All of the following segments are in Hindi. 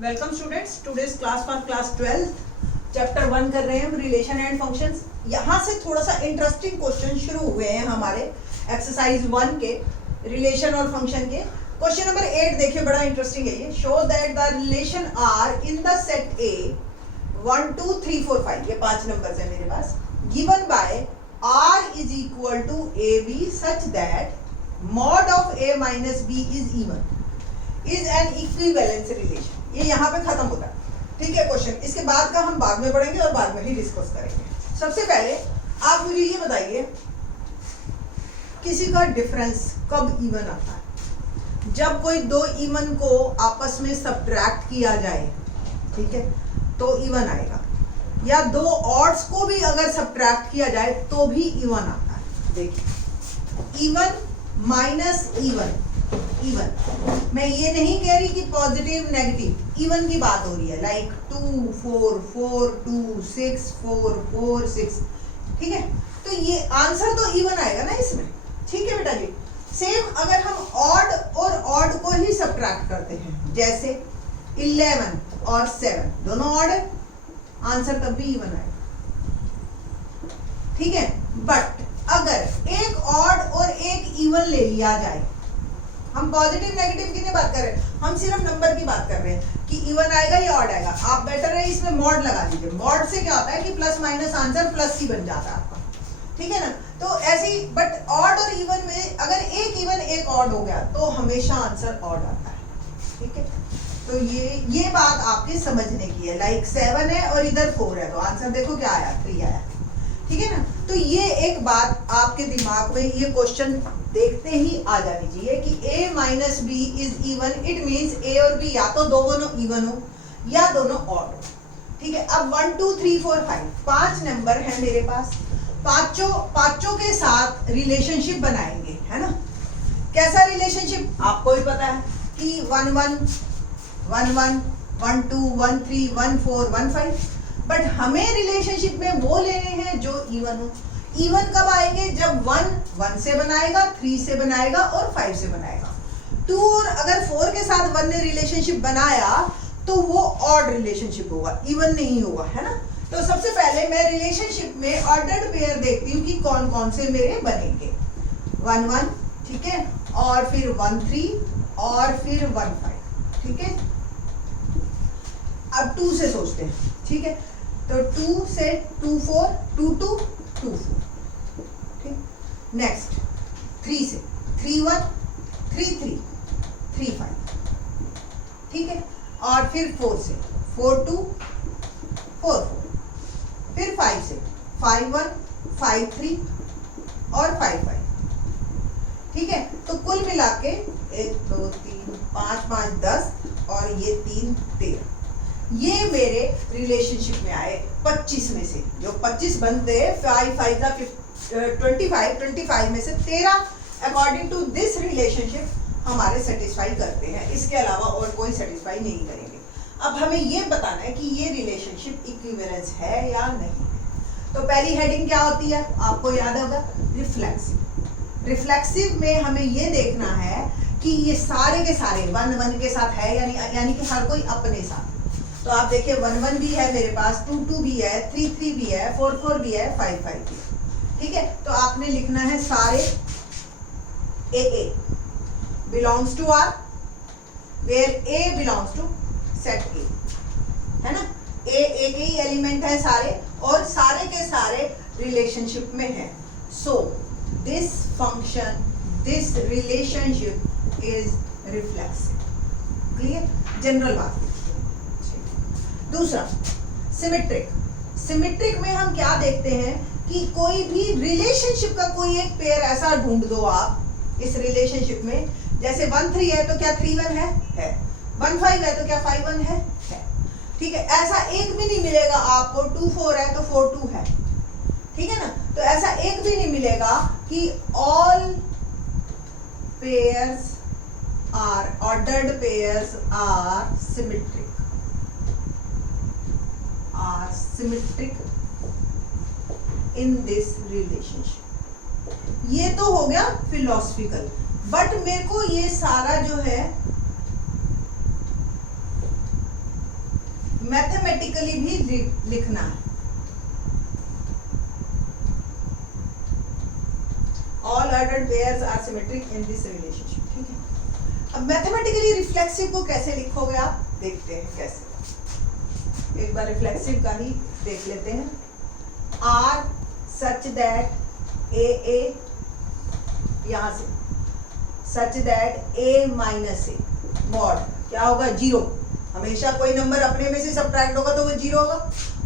Welcome students, today's class for class 12 chapter 1 कर रहे हैं हम, रिलेशन एंड फंक्शंस। यहाँ से थोड़ा सा इंटरेस्टिंग क्वेश्चन शुरू हुए हैं हमारे एक्सरसाइज 1 के रिलेशन और फंक्शन के। क्वेश्चन नंबर 8 देखिए, बड़ा इंटरेस्टिंग है ये। Show that the relation R in the set A 1 2 3 4 5, ये 5 नंबर्स है मेरे पास, given by R is equal to A b such that mod of A minus B is even is an equivalence relation. ये यहाँ पे खत्म होता है, ठीक है क्वेश्चन। इसके बाद का हम बाद में पढ़ेंगे और बाद में ही डिस्कस करेंगे। सबसे पहले आप मुझे ये बताइए, किसी का डिफरेंस कब इवन आता है? जब कोई दो इवन को आपस में सब्ट्रैक्ट किया जाए, ठीक है, तो इवन आएगा। या दो ऑड्स को भी अगर सब्ट्रैक्ट किया जाए तो भी इवन आता है। देखिए, इवन माइनस इवन, इवन मैं ये नहीं कह रही कि पॉजिटिव नेगेटिव, इवन की बात हो रही है। लाइक 2 4 4 2 6 4 4 6, ठीक है। तो ये आंसर तो इवन आएगा ना इसमें, ठीक है बेटा जी। सेम अगर हम ऑड और ऑड को ही सब्ट्रैक्ट करते हैं, जैसे 11 और 7 दोनों ऑड है, आंसर तब भी इवन आएगा, ठीक है। बट अगर एक ऑड और एक इवन ले लिया जाए, हम पॉजिटिव नेगेटिव की नहीं बात कर रहे, हम सिर्फ नंबर की बात कर रहे हैं कि इवन आएगा या ऑड आएगा। आप बेटर है इसमें मॉड लगा दीजिए। मॉड से क्या होता है कि प्लस माइनस आंसर प्लस ही बन जाता है आपका, ठीक है ना। तो ऐसे ही, बट ऑड और इवन में अगर एक इवन एक ऑड हो गया तो हमेशा आंसर ऑड आता है, ठीक है। तो ये बात आपके समझने की है। लाइक 7 है और इधर 4 है, तो आंसर देखो क्या आया, 3 आया, ठीक है ना। तो ये एक बात आपके दिमाग में, ये क्वेश्चन देखते ही आ जानी चाहिए कि a minus B is even. It means a और b या तो दोनों इवन हो या दोनों ऑड हो, ठीक है। अब 1 2 3 4 5 5 नंबर है मेरे पास, पांचों के साथ रिलेशनशिप बनाएंगे, है ना। कैसा रिलेशनशिप आपको भी पता है कि 1 1 1 1 1 2 1 3 1 4 1 5। बट हमें रिलेशनशिप में वो लेने हैं जो इवन हो। इवन कब आएंगे? जब 1 1 से बनाएगा, 3 से बनाएगा और 5 से बनाएगा। 2 और अगर 4 के साथ 1 ने रिलेशनशिप बनाया तो वो ऑड रिलेशनशिप होगा, इवन नहीं होगा, है ना। तो सबसे पहले मैं रिलेशनशिप में ऑर्डर्ड पेयर देखती हूँ कि कौन कौन से मेरे बनेंगे। 1 1, ठीक है, और फिर 1 3 और फिर 1 5, ठीक है। अब 2 से सोचते हैं, ठीक है। तो 2 से 2 4 2 2 2 4, ठीक। नेक्स्ट 3 से 3 1 3 3 3 5, ठीक है। और फिर 4 से 4 2 4 4, फिर 5 से 5 1 5 3 और 5 5, ठीक है। तो कुल मिला के 1 2 3 5 5 10 और ये 3 13, ये मेरे रिलेशनशिप में आए 25 में से। जो 25 बनते हैं 5 5 का 25 में से 13 अकॉर्डिंग टू दिस रिलेशनशिप हमारे सेटिस्फाई करते हैं। इसके अलावा और कोई सेटिस्फाई नहीं करेंगे। अब हमें ये बताना है कि ये रिलेशनशिप इक्विवेलेंस है या नहीं है। तो पहली हेडिंग क्या होती है, आपको याद होगा, रिफ्लेक्सिव। रिफ्लेक्सिव में हमें ये देखना है कि ये सारे के सारे 1 1 के साथ है यानी कि हर कोई अपने साथ। तो आप देखिए 1 1 भी है मेरे पास, 2 2 भी है, 3 3 भी है, 4 4 भी है, 5 5 भी है, ठीक है। तो आपने लिखना है सारे a belongs to R, where a belongs to set A, है ना। a एक ही एलिमेंट है सारे, और सारे के सारे रिलेशनशिप में है। So this function, this relationship is reflexive. Clear, general बात। दूसरा, सिमेट्रिक। सिमेट्रिक में हम क्या देखते हैं कि कोई भी रिलेशनशिप का कोई एक पेयर ऐसा ढूंढ दो आप इस रिलेशनशिप में, जैसे 1 3 है तो क्या 3 1 है। 1 5 है तो क्या 5 1 है, ठीक है। ऐसा एक भी नहीं मिलेगा आपको 2 4 है तो 4 2 है, ठीक है ना। तो ऐसा एक भी नहीं मिलेगा कि all pairs are, ordered pairs are symmetric, are symmetric in this relationship। ये तो हो गया फिलोसफिकल। बट मेरे को ये सारा जो है मैथमेटिकली भी लिखना है। All ordered pairs are symmetric in this relationship, ठीक है। अब मैथमेटिकली रिफ्लेक्सिव को कैसे लिखोगे आप, देखते हैं कैसे। एक बार रिफ्लेक्सिव का ही देख लेते हैं। R such that a यहां से such that a minus a mod क्या होगा, 0। हमेशा कोई नंबर अपने में से सब्ट्रैक्ट होगा तो वो 0 होगा,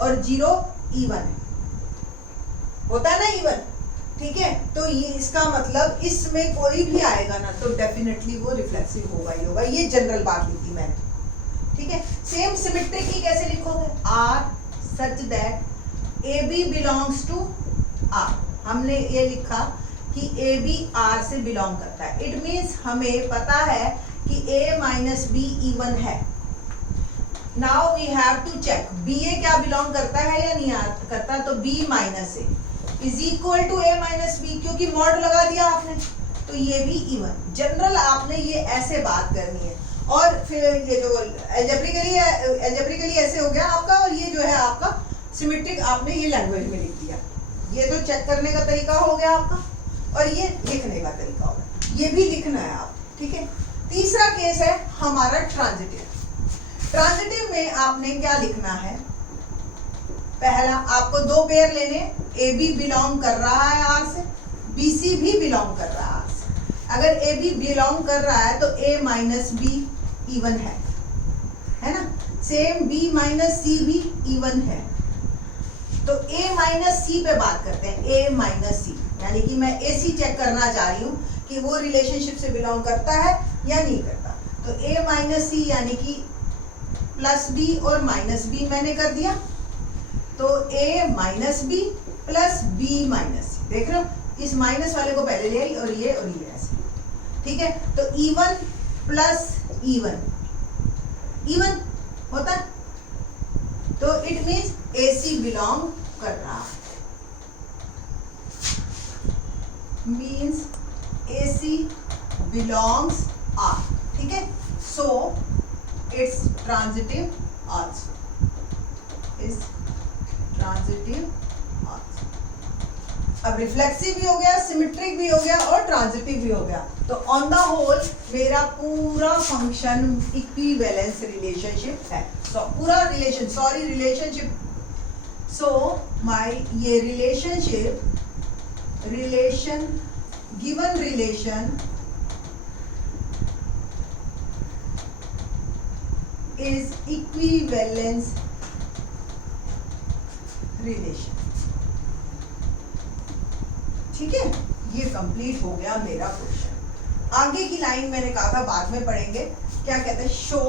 और 0 इवन है, होता है ना इवन, ठीक है। तो ये इसका मतलब इसमें कोई भी आएगा ना तो डेफिनेटली वो रिफ्लेक्सिव होगा ही होगा। ये जनरल बात लिखी मैंने, ठीक है। सेम सिमेट्रिक की कैसे लिखोगे, R such that AB belongs to R। हमने ये लिखा कि AB R से बिलोंग करता है। इट मीन्स हमें पता है कि A माइनस बी इवन है। Now we have to check BA क्या बिलोंग करता है या नहीं करता, तो B minus A is equal to A minus B, क्योंकि मॉड लगा दिया आपने तो ये भी इवन। जनरल आपने ये ऐसे बात करनी है। और फिर ये जो एल्जेब्रिकली ऐसे हो गया आपका, और ये जो है आपका सिमेट्रिक आपने ये लैंग्वेज में लिख दिया। ये तो चेक करने का तरीका हो गया आपका, और ये लिखने का तरीका हो गया। ये भी लिखना है आप, ठीक है। तीसरा केस है हमारा ट्रांजिटिव। ट्रांजिटिव में आपने क्या लिखना है, पहला आपको दो पेयर लेने, ए बी बिलोंग कर रहा है आर से, बी सी भी बिलोंग कर रहा है आर से। अगर ए बी बिलोंग कर रहा है तो ए माइनस बी इवन है ना। सेम बी माइनस सी भी इवन है। तो ए माइनस सी पे बात करते हैं। ए माइनस सी यानी कि मैं ए सी चेक करना चाह रही हूँ कि वो रिलेशनशिप से बिलोंग करता है या नहीं करता। तो ए माइनस सी यानी कि प्लस बी और माइनस बी मैंने कर दिया, तो a minus b plus b minus c. देख रहे हो, इस माइनस वाले को पहले ले आई और ये ऐसे, ठीक है। तो इवन प्लस इवन इवन होता है, तो it means A C belong कर रहा है, means A C belongs R, ठीक है। So it's transitive also, is transitive also. अब रिफ्लेक्सिव भी हो गया, सिमेट्रिक भी हो गया और ट्रांजिटिव भी हो गया। तो ऑन द होल मेरा पूरा फंक्शन इक्विवेलेंस रिलेशनशिप है। सो पूरा रिलेशनशिप। सो माय ये given relation is equivalence relation, ठीक है। ये कंप्लीट हो गया मेरा क्वेश्चन। आगे की लाइन मैंने कहा था बाद में पढ़ेंगे, क्या कहते हैं, show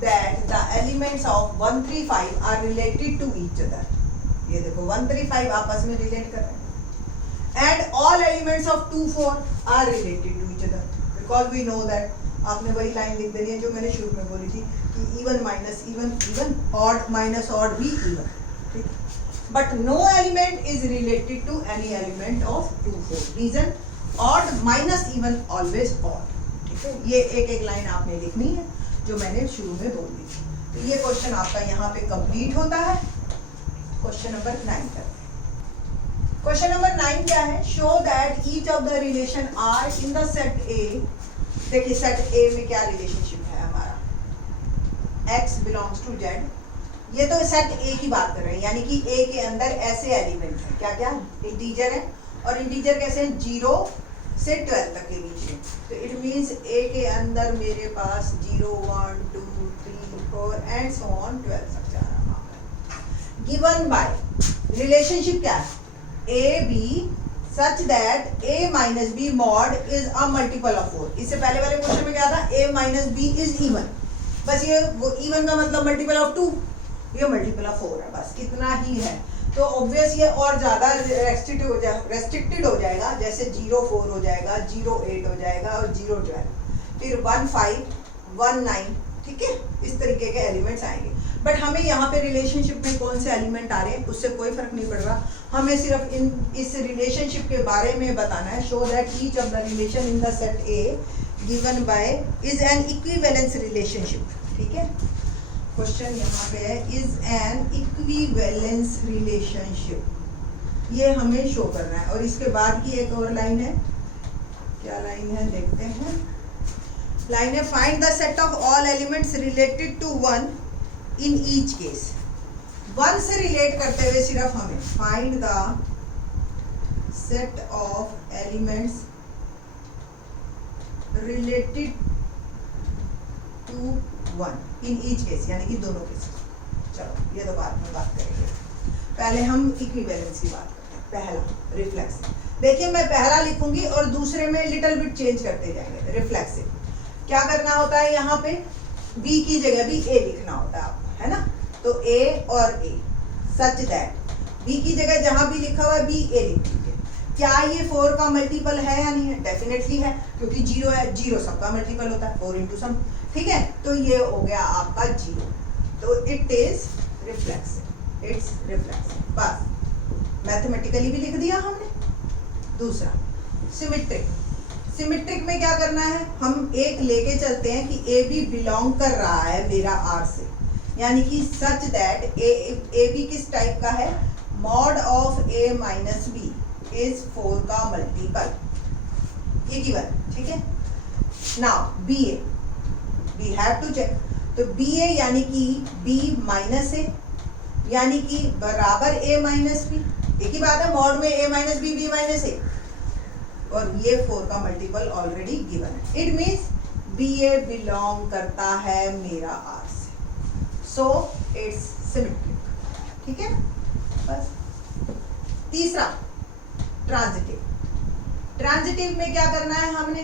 that the elements of 1 3 5 are related to each other. ये देखो 1 3 5 आपस में रिलेट कर रहे हैं। And all elements of 2 4 are related to each other, because we know that. आपने वही लाइन लिख देनी है जो मैंने शुरू में बोली थी कि even minus even, odd minus odd भी इवन, ठीक। But no element is related to any element of 2 4। Reason, odd minus even always odd, ठीक है। ये एक लाइन आपने लिखनी है जो मैंने शुरू में बोल दी थी। तो ये क्वेश्चन आपका यहाँ पे कंप्लीट होता है। क्वेश्चन नंबर 9 तक। क्वेश्चन नंबर 9 क्या है, show that each of the relation R in the set A. देखिए सेट ए में क्या रिलेशनशिप है हमारा, x बिलोंग्स टू z। ये तो सेट ए की बात कर रहे हैं, यानी कि ए के अंदर ऐसे एलिमेंट हैं, क्या क्या इंटीजर है, और इंटीजर कैसे हैं, 0 से 12 तक के बीच में। तो इट मींस ए के अंदर मेरे पास 0 1 2 3 4 एंड सो ऑन 12 तक जा रहा है। गिवन बाय रिलेशनशिप क्या है, A B such that a minus b mod is a multiple of 4। इससे पहले वाले क्वेश्चन में क्या था, a minus b is even। बस ये वो even का मतलब multiple of 2, ये multiple of 4 है, बस इतना ही है। तो ऑब्वियस ये और ज्यादा रेस्ट्रिक्टेड हो जाएगा, जैसे 0 4 हो जाएगा, 0 8 हो जाएगा और 0 12, फिर 1 5 1 9, ठीक है। इस तरीके के एलिमेंट्स आएंगे। बट हमें यहाँ पे रिलेशनशिप में कौन से एलिमेंट आ रहे हैं उससे कोई फर्क नहीं पड़ रहा, हमें सिर्फ इस रिलेशनशिप के बारे में बताना है। Show that each of the relation in the set A given by is an equivalence relationship, ठीक है। क्वेश्चन यहाँ पे है इज एन इक्विवेलेंस रिलेशनशिप, ये हमें शो करना है। और इसके बाद की एक और लाइन है, क्या लाइन है देखते हैं। लाइन है find the set of all elements related to one in each case. One से रिलेट करते हुए सिर्फ हमें find the set of elements related to one in each case, यानी कि दोनों केस। चलो ये तो बाद में बात करेंगे, पहले हम इक्विवेलेंस की बात करते हैं। पहला रिफ्लेक्सिव, देखिए मैं पहला लिखूंगी और दूसरे में लिटिल बिट चेंज करते जाएंगे। रिफ्लेक्सिव क्या करना होता है, यहाँ पे बी की जगह भी ए लिखना होता है आपको, है ना। तो ए और ए सच दैट बी की जगह जहां भी लिखा हुआ है बी ए लिख दीजिए। क्या ये 4 का मल्टीपल है या नहीं है? डेफिनेटली है, क्योंकि 0 है, 0 सबका मल्टीपल होता है, 4 इंटू सम, ठीक है। तो ये हो गया आपका 0, तो it is reflexive, it's reflexive. बस मैथमेटिकली भी लिख दिया हमने। दूसरा सिमेट्रिक, सिमेट्रिक में क्या करना है, हम एक लेके चलते हैं कि ए बी बिलोंग कर रहा है मेरा आर से, यानी कि सच दैट ए बी किस टाइप का है, mod of A minus B is 4 का मल्टीपल, ये की बात, ठीक है। Now B A, we have to check, तो बी ए यानी कि बी माइनस ए, यानी कि बराबर ए माइनस बी, एक ही बात है, मॉड में A minus B, B minus A, और ये 4 का मल्टीपल ऑलरेडी गिवन है। It means B A belong करता है मेरा आर से, सो इट्स सिमेट्रिक, ठीक है। बस तीसरा ट्रांजिटिव, ट्रांजिटिव में क्या करना है हमने,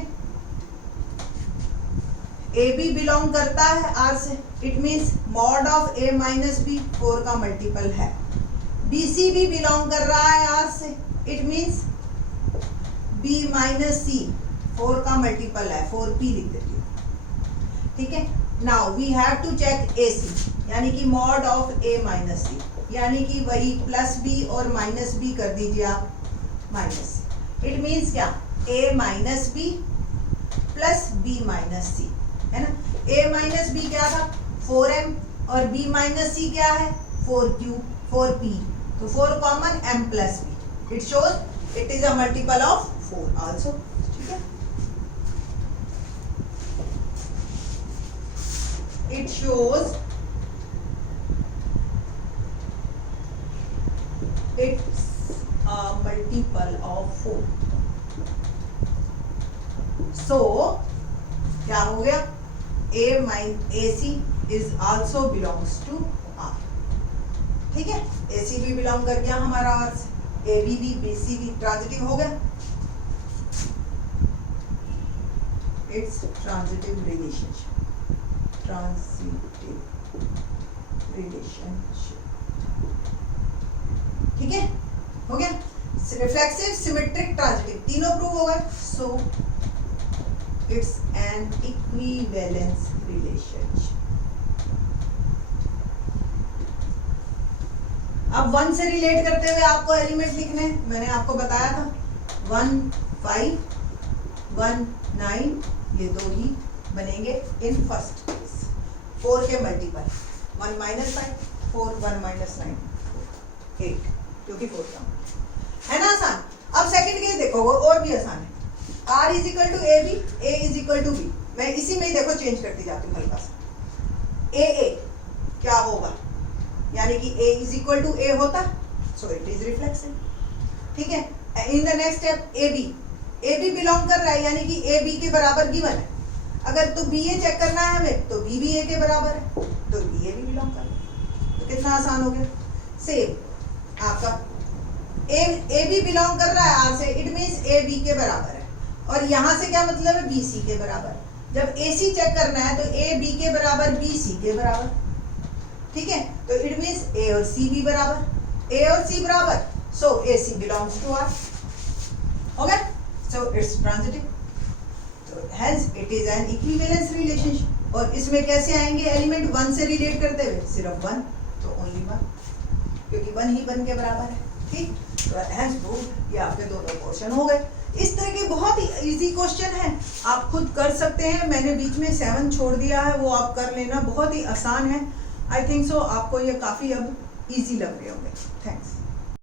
ए बी बिलोंग करता है आर से, it means mod of A minus B 4 का मल्टीपल है। बी सी भी बिलोंग कर रहा है आर से, इट मीन्स बी माइनस सी 4 का मल्टीपल है, 4p लिख देती हूँ, ठीक है। Now we have to check a c, यानी कि mod of A minus c, यानी कि वही प्लस बी और माइनस बी कर दीजिए आप, माइनस सी। इट मीन्स क्या, a minus b plus b minus c, है ना। ए माइनस बी क्या था 4m, और बी माइनस सी क्या है 4q 4p, तो 4 common m plus B, it shows it is a multiple of 4 also, ठीक है। It shows it's a multiple of 4, so क्या हो गया, AC is also belongs to R, ठीक है। AC भी बिलोंग कर गया हमारा R से, AB भी BC भी ट्रांजिटिव हो गया, it's transitive relationship, transitive relationship, ठीक है, हो गया। रिफ्लेक्सिव, सिमेट्रिक, ट्रांजिटिव तीनों प्रूव हो गए, so it's an equivalence relationship. अब 1 से रिलेट करते हुए आपको एलिमेंट लिखने हैं, मैंने आपको बताया था 1 5 1 9, ये दो ही बनेंगे इन फर्स्ट केस। 4 के मल्टीपल 1 माइनस 5 4 1 माइनस 9 8, क्योंकि 4 का है ना आसान। अब सेकंड केस देखो, वो और भी आसान है। R is equal to A B, A is equal to B, मैं इसी में ही देखो चेंज करती जाती हूँ हल्का सा। ए क्या होगा, यानी कि A is equal to A होता, सो इट इज रिफ्लेक्सिव, ठीक है। In the next step A B belong कर रहा है, यानी कि ए बी के बराबर गिवन है। अगर तो बी ए चेक करना है हमें, तो बी भी ए के बराबर है, तो बी ए भी बिलोंग कर रहा है, तो कितना आसान हो गया। सेम आपका ए बी बिलोंग कर रहा है आर से, इट मीन्स ए बी के बराबर है, और यहाँ से क्या मतलब है, बी सी के बराबर। जब ए सी चेक करना है तो ए बी के बराबर बी सी के बराबर, ठीक है। तो इट मीन्स ए और सी भी बराबर, ए और सी बराबर, सो ए सी बिलोंग्स टू आर, हो गया। सो इट्स ट्रांजिटिव, तो hence it is an equivalence relationship. और इसमें कैसे आएंगे एलिमेंट 1 से रिलेट करते हुए, सिर्फ 1, तो ओनली 1, क्योंकि 1 ही 1 के बराबर है, ठीक। तो हेंस प्रूव्ड, ये आपके दोनों क्वेश्चन हो गए। इस तरह के बहुत ही इजी क्वेश्चन है, आप खुद कर सकते हैं। मैंने बीच में 7 छोड़ दिया है, वो आप कर लेना, बहुत ही आसान है। आई थिंक सो आपको ये काफ़ी अब इजी लग रहे होंगे। थैंक्स।